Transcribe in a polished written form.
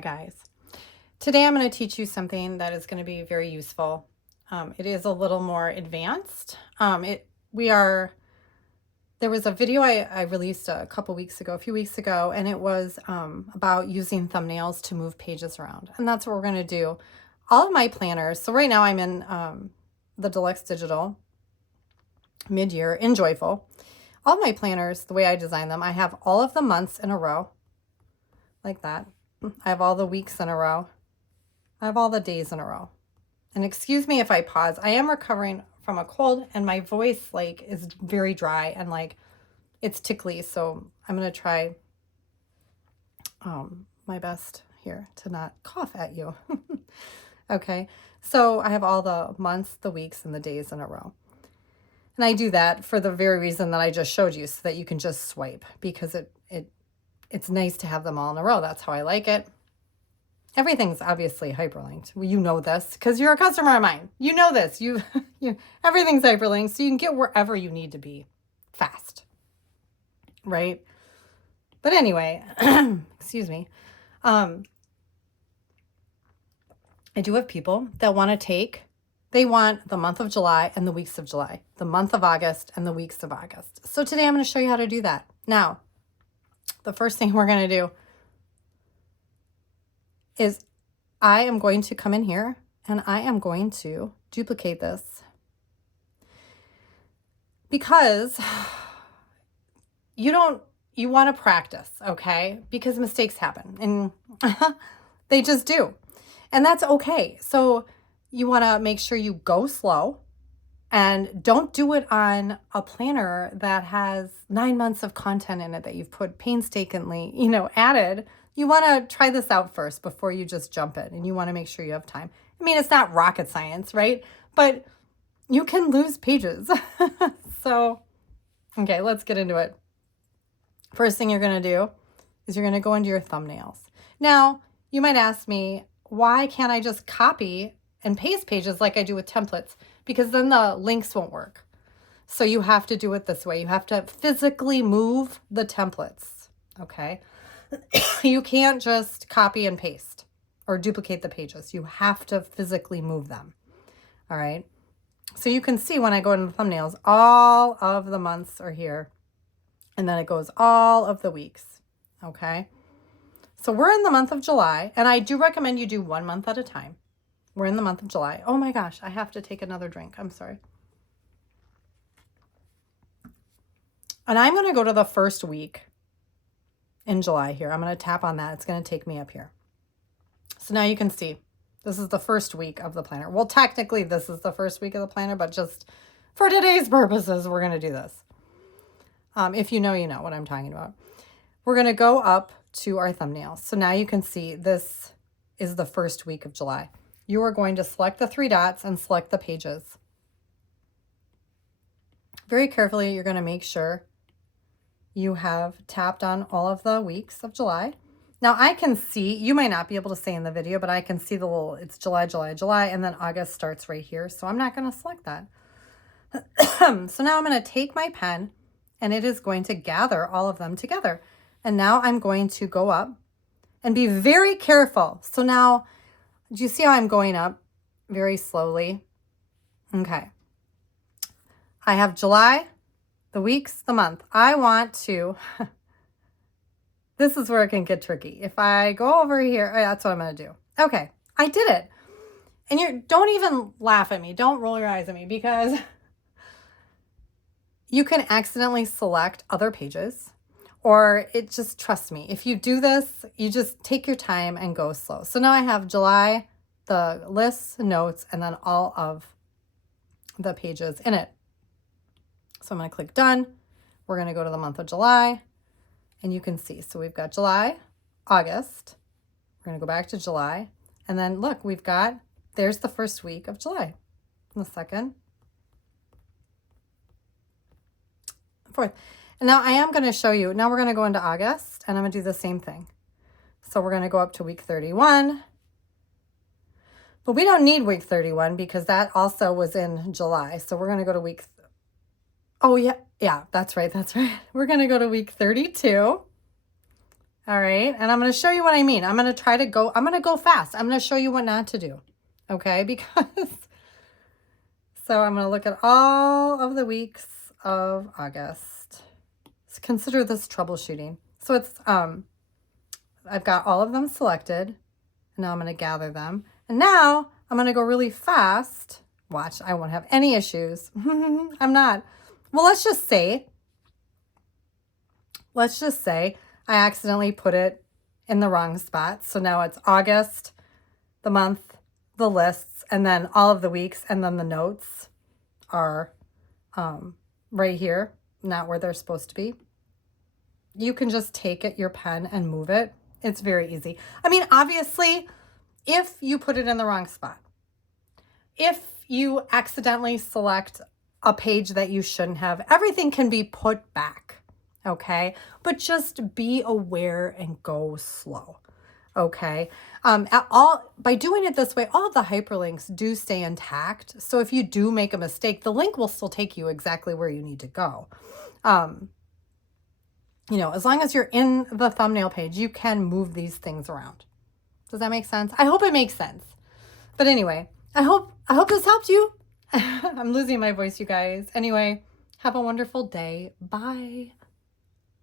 Guys, today I'm going to teach you something that is going to be very useful. It is a little more advanced. There was a video I released a few weeks ago, and it was about using thumbnails to move pages around. And that's what we're going to do. All of my planners, so right now I'm in the Deluxe Digital mid-year in Joyful. All my planners, the way I design them, I have all of the months in a row, like that. I have all the weeks in a row. I have all the days in a row. And excuse me if I pause. I am recovering from a cold and my voice is very dry and it's tickly. So I'm going to try my best here to not cough at you. Okay. So I have all the months, the weeks, and the days in a row. And I do that for the very reason that I just showed you, so that you can just swipe, because it's nice to have them all in a row. That's how I like it. Everything's obviously hyperlinked. Well, you know this because you're a customer of mine. You know this. Everything's hyperlinked, so you can get wherever you need to be fast, right? But anyway, excuse me. I do have people that they want the month of July and the weeks of July, the month of August and the weeks of August. So today I'm going to show you how to do that. Now, the first thing we're going to do is I am going to come in here and I am going to duplicate this, because you want to practice, okay? Because mistakes happen and they just do. And that's okay. So you want to make sure you go slow. And don't do it on a planner that has 9 months of content in it that you've put painstakingly, added. You want to try this out first before you just jump in, and you want to make sure you have time. I mean, it's not rocket science, right? But you can lose pages. So, okay, let's get into it. First thing you're going to do is you're going to go into your thumbnails. Now, you might ask me, why can't I just copy and paste pages like I do with templates? Because then the links won't work. So you have to do it this way. You have to physically move the templates, okay? You can't just copy and paste or duplicate the pages. You have to physically move them, all right? So you can see when I go into the thumbnails, all of the months are here, and then it goes all of the weeks, okay? So we're in the month of July, and I do recommend you do 1 month at a time. We're in the month of July. Oh my gosh, I have to take another drink. I'm sorry. And I'm going to go to the first week in July here. I'm going to tap on that. It's going to take me up here. So now you can see this is the first week of the planner. Well, technically this is the first week of the planner, but just for today's purposes, we're going to do this. If you know what I'm talking about. We're going to go up to our thumbnails. So now you can see this is the first week of July. You are going to select the 3 dots and select the pages. Very carefully, you're going to make sure you have tapped on all of the weeks of July. Now I can see, you might not be able to see in the video, but I can see it's July, July, July, and then August starts right here. So I'm not going to select that. So now I'm going to take my pen and it is going to gather all of them together. And now I'm going to go up and be very careful. So now, do you see how I'm going up very slowly? Okay. I have July, the weeks, the month. I want to, this is where it can get tricky. If I go over here, that's what I'm going to do. Okay, I did it. And don't even laugh at me. Don't roll your eyes at me, because you can accidentally select other pages, or trust me, if you do this, you just take your time and go slow. So now I have July, the lists, notes, and then all of the pages in it. So I'm going to click done. We're going to go to the month of July, and you can see. So we've got July, August. We're going to go back to July. And then look, there's the first week of July. And the second, fourth. And now I am going to show you, now we're going to go into August, and I'm going to do the same thing. So we're going to go up to week 31. But we don't need week 31 because that also was in July. So we're going to go to oh yeah, that's right. We're going to go to week 32. All right. And I'm going to show you what I mean. I'm going to go fast. I'm going to show you what not to do. Okay. Because, so I'm going to look at all of the weeks of August. So consider this troubleshooting. So it's, I've got all of them selected, and now I'm going to gather them. And now I'm going to go really fast. Watch, I won't have any issues. I'm not. Well, let's just say I accidentally put it in the wrong spot. So now it's August, the month, the lists, and then all of the weeks, and then the notes are right here, not where they're supposed to be. You can just take it, your pen, and move it. It's very easy. I mean, obviously, if you put it in the wrong spot, if you accidentally select a page that you shouldn't have, everything can be put back, okay? But just be aware and go slow, okay? By doing it this way, all of the hyperlinks do stay intact. So if you do make a mistake, the link will still take you exactly where you need to go. You know, as long as you're in the thumbnail page, you can move these things around. Does that make sense? I hope it makes sense. But anyway, I hope this helped you. I'm losing my voice, you guys. Anyway, have a wonderful day. Bye.